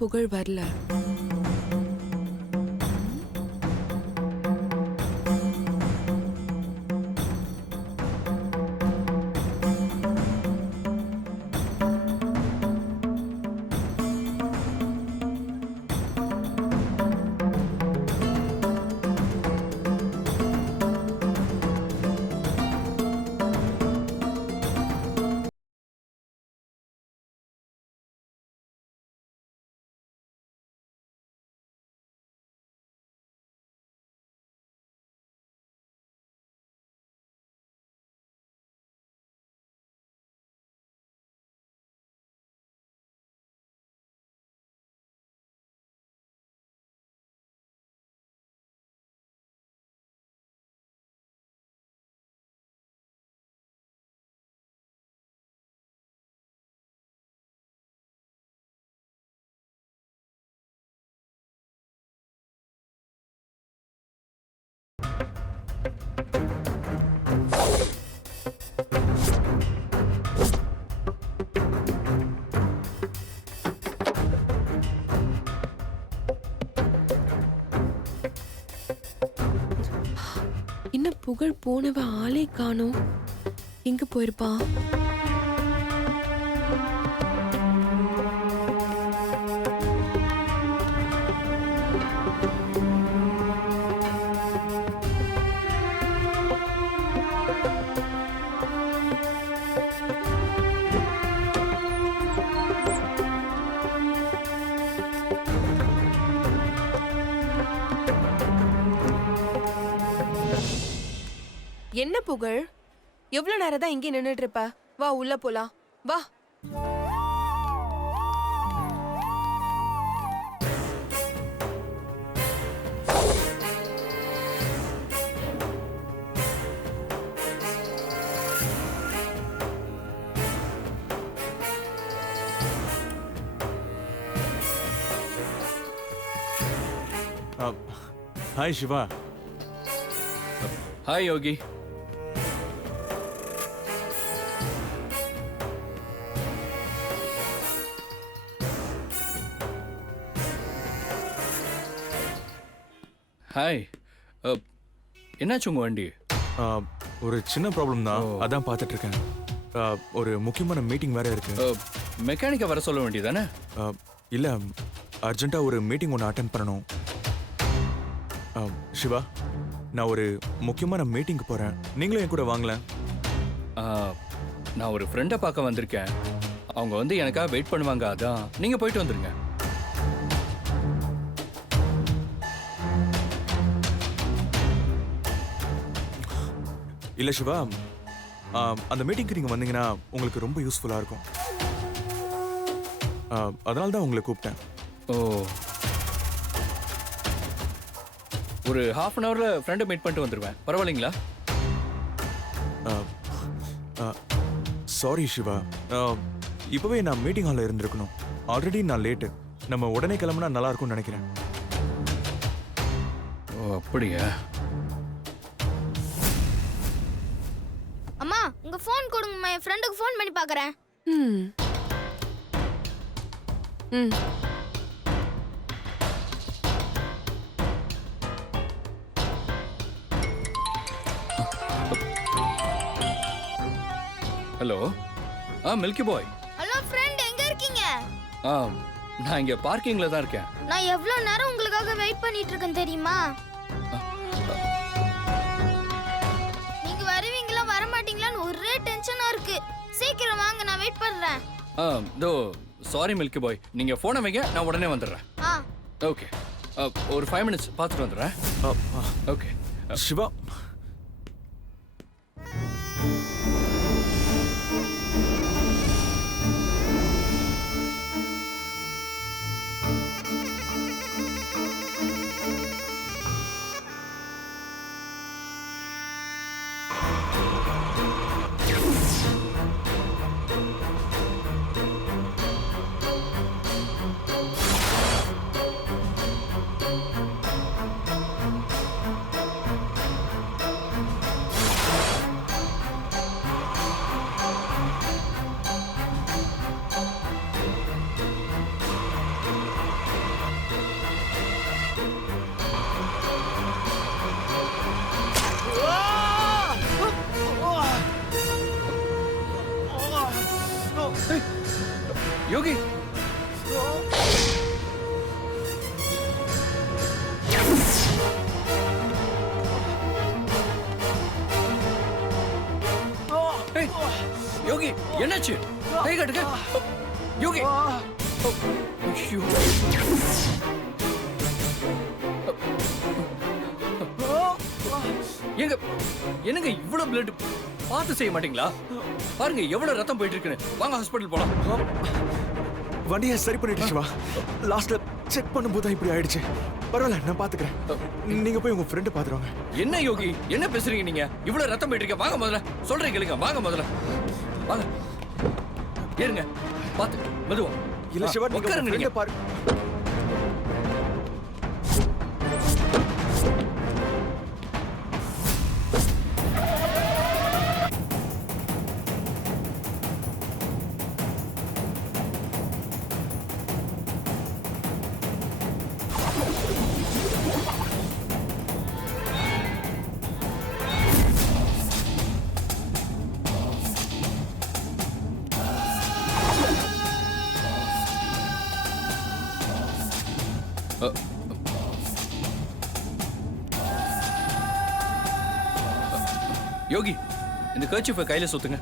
புகழ் வரல? என்ன புகழ் போனவ ஆளே காணோம். எங்க போயிருப்பா? என்ன புகழ், எவ்வளவு நேரம் தான் இங்கே நின்னுட்டு இருப்ப? வா உள்ள போலாம், வா. ஹாய் சிவா. ஹாய் யோகி. ஹாய். என்னாச்சு உங்க வண்டி? ஒரு சின்ன ப்ராப்ளம் தான், அதான் பார்த்துட்டு இருக்கேன். ஒரு முக்கியமான மீட்டிங் வேற இருக்கு. மெக்கானிக்கை வர சொல்ல வேண்டியதானே? இல்லை, அர்ஜென்ட்டாக ஒரு மீட்டிங் ஒன்று அட்டென்ட் பண்ணணும். சிவா, நான் ஒரு முக்கியமான மீட்டிங்க்கு போகிறேன், நீங்களும் என் கூட வாங்கலேன்? நான் ஒரு ஃப்ரெண்டை பார்க்க வந்திருக்கேன். அவங்க வந்து எனக்காக வெயிட் பண்ணுவாங்க, அதான் நீங்கள் போயிட்டு வந்துடுங்க. இல்லை சிவா, அந்த மீட்டிங்க்கு நீங்கள் வந்தீங்கன்னா உங்களுக்கு ரொம்ப யூஸ்ஃபுல்லாக இருக்கும். அதனால தான் உங்களை கூப்பிட்டேன். ஓ, ஒரு ஹாஃப் அன் ஹவரில் ஃப்ரெண்டை மீட் பண்ணிட்டு வந்துடுவேன், பரவாயில்லைங்களா? சாரி சிவா, இப்போவே நான் மீட்டிங் ஹாலில் இருந்திருக்கணும். ஆல்ரெடி நான் லேட்டு. நம்ம உடனே கிளம்புனா நல்லா இருக்கும்னு நினைக்கிறேன். ஓ அப்படியா? அம்மா, உங்க ஃபோன் கொடுங்கம்மா, என் ஃப்ரெண்டுக்கு ஃபோன் பண்ணி பார்க்கறேன். ம் ம் ஹலோ. மில்கி பாய். ஹலோ ஃப்ரெண்ட், எங்க இருக்கீங்க? நான் இங்கே பார்க்கிங்கில் தான் இருக்கேன். நான் எவ்வளவு நேரம் உங்களுக்காக வெயிட் பண்ணிட்டு இருக்கேன் தெரியுமா? நீங்க வருவீங்களா வர மாட்டீங்களான்னு ஒரே டென்ஷனா இருக்கு. சீக்கிரம் வாங்க, நான் வெயிட் பண்றேன். தோ சாரி மில்கி பாய், நீங்கள் ஃபோனை வைங்க, நான் உடனே வந்துடுறேன். ஓகே, ஒரு 5 மினிட்ஸ் பார்த்துட்டு வந்துடுறேன். ஓகே சிவா, யோகி ஏய், யோகி என்னாச்சு? கை கட்டுங்க. யோகி ஐயோ. ஏங்க என்னங்க இவ்வளவு பிளட் பார்த்து செய்ய மாட்டீங்களா? பாருங்க எவ்வளவு ரத்தம் போயிட்டு இருக்குன்னு. வாங்க ஹாஸ்பிடல் போலாம். வண்டியை சரி பண்ணிட்டு சிவா. லாஸ்ட்ல செக் பண்ணும்போது தான் இப்படி ஆயிடுச்சு. பரவாயில்ல, நான் பாத்துக்கிறேன். நீங்க போய் உங்க ஃப்ரெண்ட் பாத்துருவாங்க. என்ன யோகி என்ன பேசுறீங்க நீங்க? இவ்வளவு ரத்தம் போயிட்டு இருக்க. வாங்க முதல்ல. சொல்றேன் கேளுங்க. வாங்க முதல்ல. வாங்க. ஏறுங்க. பாத்து மெதுவா. இல்ல சிவா, நீங்க உங்க உட்காருங்க நீங்க. ஃப்ரெண்ட் பாரு. யோகி இந்த கர்ச்சீஃபை கையில சுத்துங்க.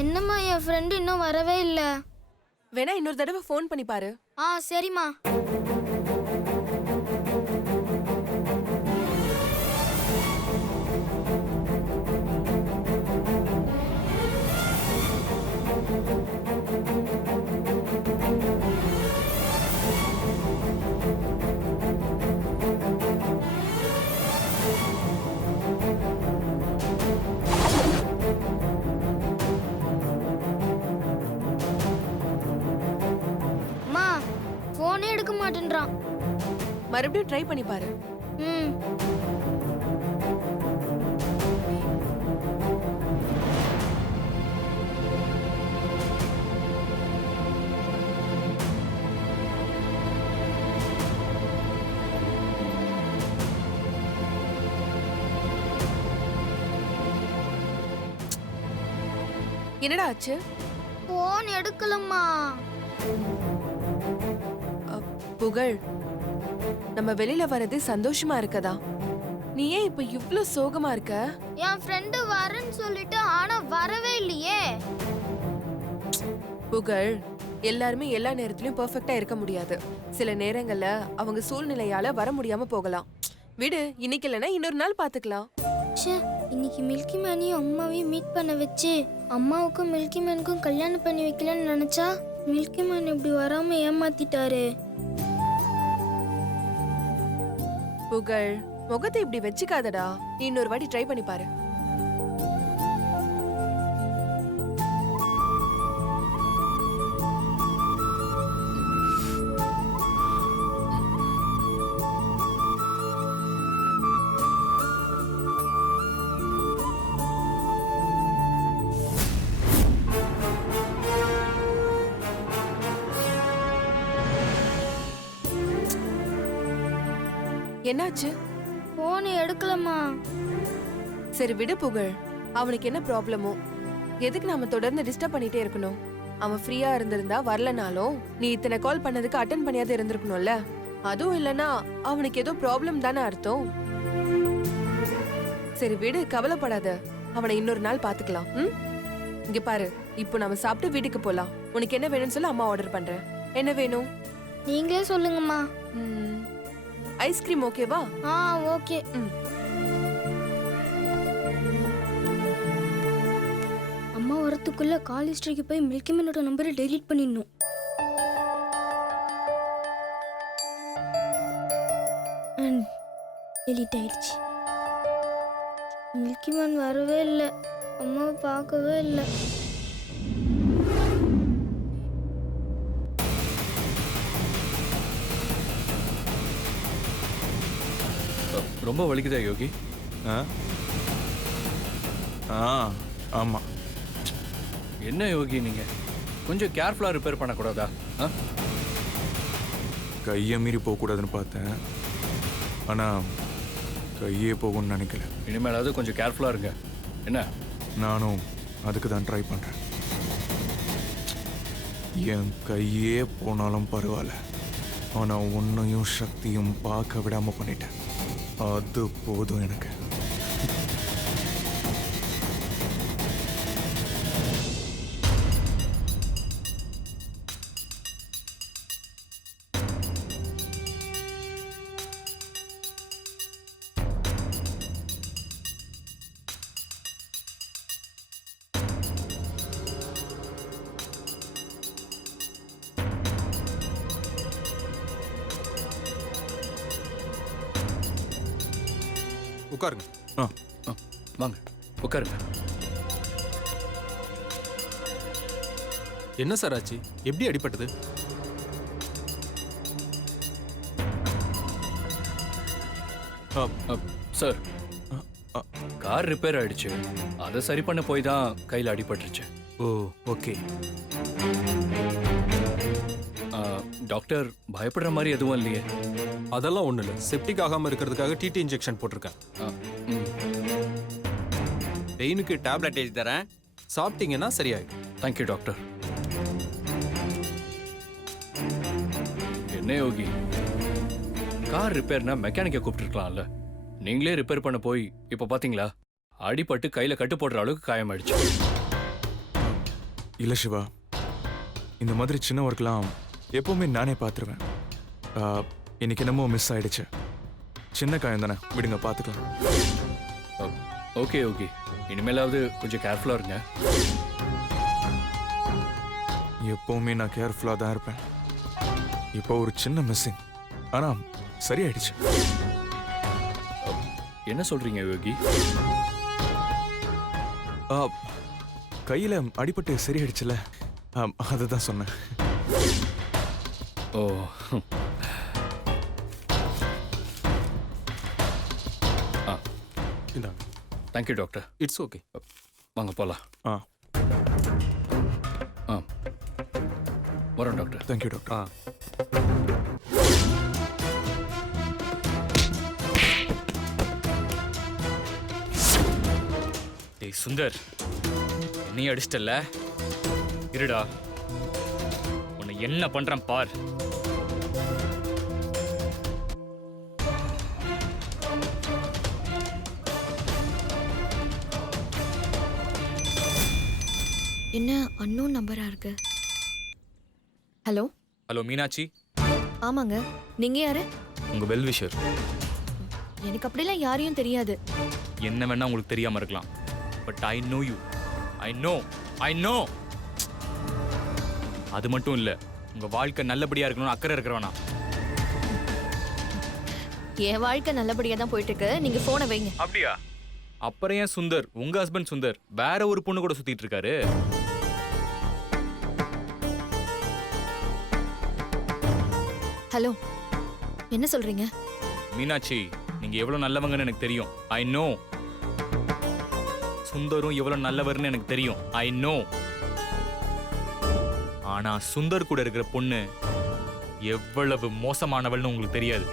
என்னம்மா என் ஃப்ரெண்டு இன்னும் வரவே இல்ல. வேணா இன்னொரு தடவை ஃபோன் பண்ணி பாரு. சரிம்மா. அம்மா போனே எடுக்க மாட்டேன்றான். மறுபடியும் ட்ரை பண்ணி பாரு. ம். என்னடா ஆச்சு? போன் எடுக்கலம்மா. புகழ், நம்ம வெளியில வரது சந்தோஷமா இருக்கதா? நீ ஏன் இப்ப இவ்ளோ சோகமா இருக்க? என் ஃப்ரெண்டு வரேன்னு சொல்லிட்டு ஆனா வரவே இல்லையே. புகழ், எல்லாருமே எல்லா நேரத்திலயும் பெர்ஃபெக்ட்டா இருக்க முடியாது. சில நேரங்கள்ல அவங்க சூழ்நிலையால வர முடியாம போகலாம். விடு, இன்னைக்கு இல்லைன்னா இன்னொரு நாள் பாத்துக்கலாம். இன்னைக்கு மில்கி மேனையும் அம்மாவையும் மீட் பண்ண வச்சு அம்மாவுக்கும் மில்கி மேனுக்கும் கல்யாணம் பண்ணி வைக்கலன்னு நினைச்சா மில்கி மேன் இப்படி வராம ஏமாத்திட்டாரு. புகழ், முகத்தை இப்படி வச்சுக்காதடா. நீ இன்னொரு வாட்டி ட்ரை பண்ணி பாரு. என்னாச்சு? போன் எடுக்கலம்மா. சரி விடு புகழ், அவனுக்கு என்ன ப்ராப்ளமோ? எதுக்கு நாம தொடர்ந்து டிஸ்டர்ப் பண்ணிட்டே இருக்கணும்? அவன் ஃப்ரீயா இருந்திருந்தா வரலனாலும் நீ இத்தனை கால் பண்ணதுக்கு அட்டன் பண்ணியாவது இருந்திருக்கணும்ல. அதுவும் இல்லனா அவனுக்கு ஏதோ ப்ராப்ளம் தானே அர்த்தம். சரி விடு, கவலைப்படாத. அவனை இன்னொரு நாள் பாத்துக்கலாம். இங்க பாரு, இப்போ நம்ம சாப்பிட்டு வீட்டுக்கு போலாம். உனக்கு என்ன வேணும்னு சொல்ல அம்மா ஆர்டர் பண்றேன். என்ன வேணும்? நீங்களே சொல்லுங்கம்மா. ஐஸ்கிரீம் ஓகேவா? ஓகே. அம்மா வரத்துக்குள்ள கால் ஹிஸ்டரிக்கு போய் மில்கி மேனோட நம்பரை டெலீட் பண்ணிடணும். டெலீட் ஆயிடுச்சு. மில்கி மேன் வரவே இல்லை, அம்மாவை பார்க்கவே இல்லை. ரொம்ப வலிக்குதா யோகி? ஆ ஆ ஆமாம். என்ன யோகி நீங்க கொஞ்சம் கேர்ஃபுல்லா ரிப்பேர் பண்ணக்கூடாதா? கையை மீறி போகக்கூடாதுன்னு பார்த்தேன், ஆனால் கையே போகும்னு நினைக்கல. இனிமேலாவது கொஞ்சம் கேர்ஃபுல்லா இருங்க. என்ன? நானும் அதுக்கு தான் ட்ரை பண்ணுறேன். என் கையே போனாலும் பரவாயில்ல, ஆனால் உன்னையும் சக்தியும் பார்க்க விடாமல் பண்ணிட்டேன். அது போதும் எனக்கு. உட்காருங்க. வாங்க உட்காருங்க. என்ன சார் ஆச்சு? எப்படி அடிபட்டது? சார், அ. கார் ரிப்பேர் ஆயிடுச்சு. அதை சரி பண்ண போய் தான் கையில் அடிபட்டுருச்சு. ஓ ஓகே. டாக்டர், பயப்படுற மாதிரி எதுவும் இல்லையே? அதெல்லாம் ஒன்றும் இல்லை. செப்டிக் ஆகாமல் இருக்கிறதுக்காக டிடி இன்ஜெக்ஷன் போட்டிருக்கேன். பெயினுக்கு டேப்லெட் எழுதி தரேன், சாப்பிட்டீங்கன்னா சரியாயிடும். Thank you doctor. என்ன யோகி, கார் ரிப்பேர்னா மெக்கானிக்கை கூப்பிட்டுருக்கலாம்ல. நீங்களே ரிப்பேர் பண்ண போய் இப்போ பார்த்தீங்களா, அடிபட்டு கையில் கட்டு போடுற அளவுக்கு காயமாயிடுச்சு. இல்லை சிவா, இந்த மாதிரி சின்ன ஒர்க்லாம் எப்போவுமே நானே பார்த்துருவேன். இன்னைக்கு என்னமோ மிஸ் ஆயிடுச்சு. சின்ன காயம் தானே, விடுங்க, பார்த்துக்கலாம். ஓகே ஓகே, இனிமேலாவது கொஞ்சம் கேர்ஃபுல்லாக இருங்க. எப்போவுமே நான் கேர்ஃபுல்லாக தான் இருப்பேன். இப்போ ஒரு சின்ன மிஸ்ஸிங், ஆனால் சரியாயிடுச்சு. என்ன சொல்றீங்க யோகி? கையில் அடிபட்டு சரியாயிடுச்சுல, அதுதான் சொன்னேன். ஓ, இந்தாங்க. Thank you doctor. It's okay. வாங்க போகலாம். வரோம் டாக்டர். Thank you doctor. டேய் சுந்தர், என்னையும் அடிச்சிட்டல்ல? இருடா, உன்னை என்ன பண்றேன் பார். என்ன அன்னோன் நம்பரா இருக்கு? ஹலோ ஹலோ மீனாட்சி, ஆமாங்க, நீங்க யாரு? உங்க வெல்விஷர். எனக்கு அப்படிலாம் யாரையும் தெரியாது. என்ன வேணா உங்களுக்கு தெரியாம இருக்கலாம், but I know you. I know. அது மட்டும் இல்ல, உங்க வாழ்க்கை நல்லபடியா இருக்கணும்னு அக்கறை இருக்கிறவனா. என் வாழ்க்கை நல்லபடியா தான் போயிட்டு இருக்கு. நீங்க போனை வைங்க. அப்படியா? அப்புறம் ஏன் சுந்தர், உங்க ஹஸ்பண்ட் சுந்தர் வேற ஒரு பொண்ணு கூட சுத்திட்டு இருக்காரு? ஹலோ, என்ன சொல்றீங்க? மீனாட்சி, நீங்க எவ்வளவு நல்லவங்கன்னு எனக்கு தெரியும். I know. சுந்தரும் எவ்வளவு நல்லவர்னு எனக்கு தெரியும். I know. ஆனா சுந்தர் கூட இருக்கிற பொண்ணு எவ்வளவு மோசமானவள்னு உங்களுக்கு தெரியாது.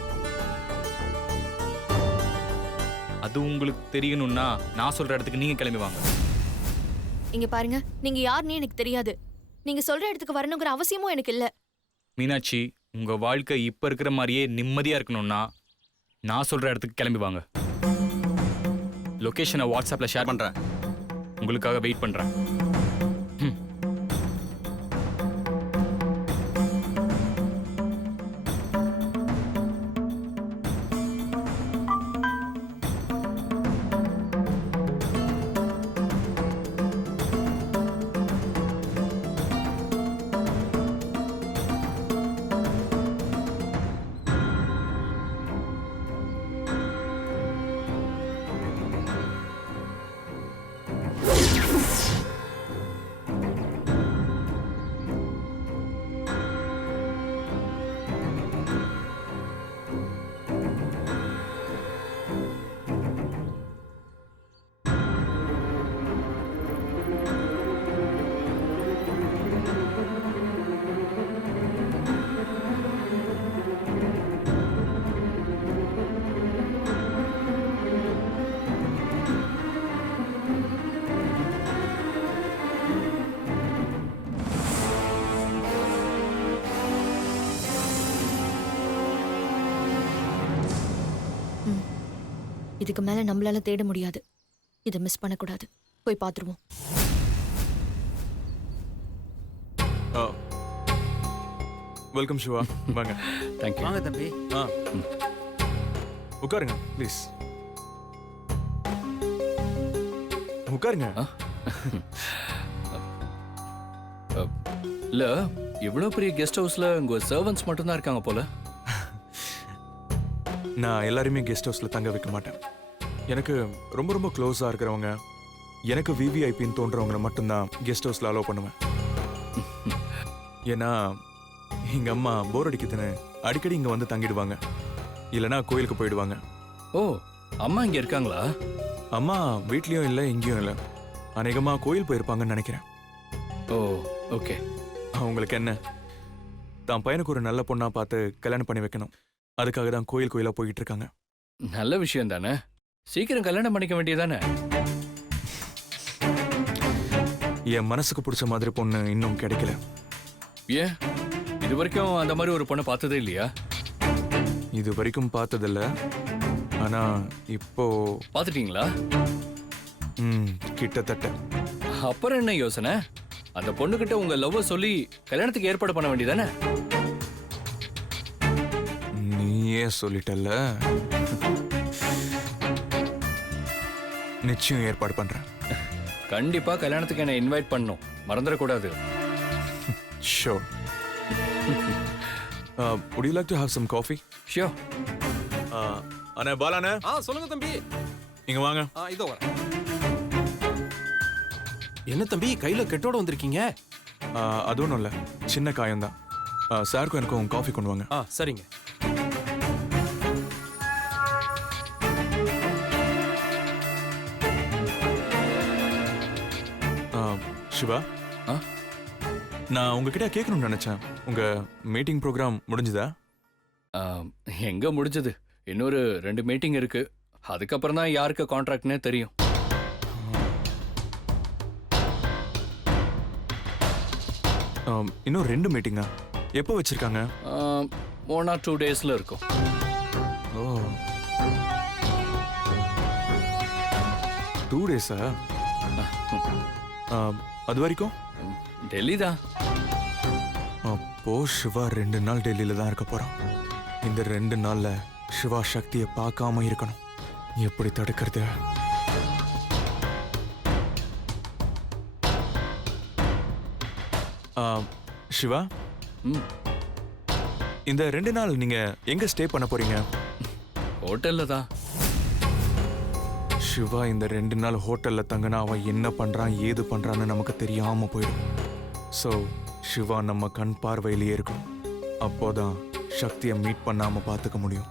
அது உங்களுக்கு தெரியணும்னா நான் சொல்ற இடத்துக்கு நீங்க கிளம்பி வாங்க. இங்க பாருங்க, நீங்க யாருன்னு எனக்கு தெரியாது. நீங்க சொல்ற இடத்துக்கு வரணுங்கிற அவசியமும் எனக்கு இல்ல. மீனாட்சி, உங்க வாழ்க்கை இப்ப இருக்கிற மாதிரியே நிம்மதியா இருக்கணும்னா நான் சொல்ற இடத்துக்கு கிளம்பி வாங்க. லொகேஷனை வாட்ஸ்அப்ல ஷேர் பண்றேன். உங்களுக்காக வெயிட் பண்றேன். இதுக்கு மேல நம்மளால தேட முடியாது. இதை மிஸ் பண்ணக்கூடாது. போய் பாத்துருவோம். வெல்கம் சிவா, வாங்க. தேங்க்யூ. வாங்க தம்பி. ஆ உட்காருங்க ப்ளீஸ். உட்காருங்க. இல்ல இவ்வளவு பெரிய கெஸ்ட் ஹவுஸ்ல உங்க சர்வன்ட்ஸ் மட்டும் தான் இருக்காங்க போல. நான் எல்லாருமே கெஸ்ட் ஹவுஸ்ல தங்க வைக்க மாட்டேன். எனக்கு ரொம்ப ரொம்ப க்ளோஸா இருக்கிறவங்க, எனக்கு விவிஐபின்னு தோன்றவங்களை மட்டும்தான் கெஸ்ட் ஹவுஸ்ல அலோவ் பண்ணுவேன். ஏன்னா எங்க அம்மா போர் அடிக்குதுன்னு அடிக்கடி இங்க வந்து தங்கிடுவாங்க, இல்லைன்னா கோயிலுக்கு போயிடுவாங்க. ஓ, அம்மா இங்க இருக்காங்களா? அம்மா வீட்லயும் இல்லை எங்கேயும் இல்லை, அநேகமா கோயில் போயிருப்பாங்கன்னு நினைக்கிறேன். ஓ, ஓகே. அவங்களுக்கு என்ன, தான் பையனுக்கு ஒரு நல்ல பொண்ணா பார்த்து கல்யாணம் பண்ணி வைக்கணும். அதுக்காக தான் கோயில் கோயிலா போயிட்டு இருக்காங்க. நல்ல விஷயம் தானே. சீக்கிரம் கல்யாணம் பண்ணிக்க வேண்டியதானே. என் மனசுக்கு பிடிச்ச மாதிரி பொண்ணு இன்னும் கிடைக்கல. ஏன் இது வரைக்கும் அந்த மாதிரி ஒரு பொண்ணை பார்த்ததே இல்லையா? இது வரைக்கும் பார்த்ததில்ல, ஆனா இப்போ பார்த்துட்டீங்களா? கிட்டத்தட்ட. அப்புறம் என்ன யோசனை? அந்த பொண்ணுகிட்ட உங்க லவ் சொல்லி கல்யாணத்துக்கு ஏற்பாடு பண்ண வேண்டியதானே. நீயே சொல்லிட்டல்ல, நிச்சயம் ஏற்பாடு பண்றேன். கண்டிப்பா கல்யாணத்துக்கு என்ன இன்வைட் பண்ணணும், மறந்துடக்கூடாது. Sure. would you like to have some coffee? Sure. அண்ணா பாலாண்ணா, சொல்லுங்க தம்பி. இங்க வாங்க. இதோ வரேன். என்ன தம்பி கையில கெட்டோட வந்திருக்கீங்க? அது ஒன்றும் இல்லை, சின்ன காயம்தான். சாருக்கும் எனக்கும் காஃபி கொண்டு வாங்க. சரிங்க. சிவா, ஆ? நான் உங்ககிட்ட கேட்கணும்னு நினைச்சேன். உங்க மீட்டிங் ப்ரோக்ராம் முடிஞ்சுதா? எங்க முடிஞ்சது? இன்னொரு 2 மீட்டிங் இருக்கு. அதுக்கப்புறம் தான் யாருக்கு கான்ட்ராக்ட்னே தெரியும். இன்னும் 2 மீட்டிங்கா? எப்போ வச்சிருக்காங்க? 1 or 2 டேஸ்ல இருக்கும். ஓ, 2 டேஸா? அது வரைக்கும் டெல்லி தான். அப்போ சிவா 2 நாள் டெல்லியில தான் இருக்க போறான். இந்த 2 நாள்ல சிவா சக்தியை பார்க்காம இருக்கணும். எப்படி தடுக்கிறது? சிவா, இந்த 2 நாள் நீங்க எங்க ஸ்டே பண்ண போறீங்க? ஹோட்டல்ல தான். சிவா இந்த 2 நாள் ஹோட்டல்ல தங்கினா அவன் என்ன பண்றான் ஏது பண்றான்னு நமக்கு தெரியாம போயிடும். ஸோ சிவா நம்ம கண் பார்வையிலேயே இருக்கணும். அப்போதான் சக்தியை மீட் பண்ணாம பார்த்துக்க முடியும்.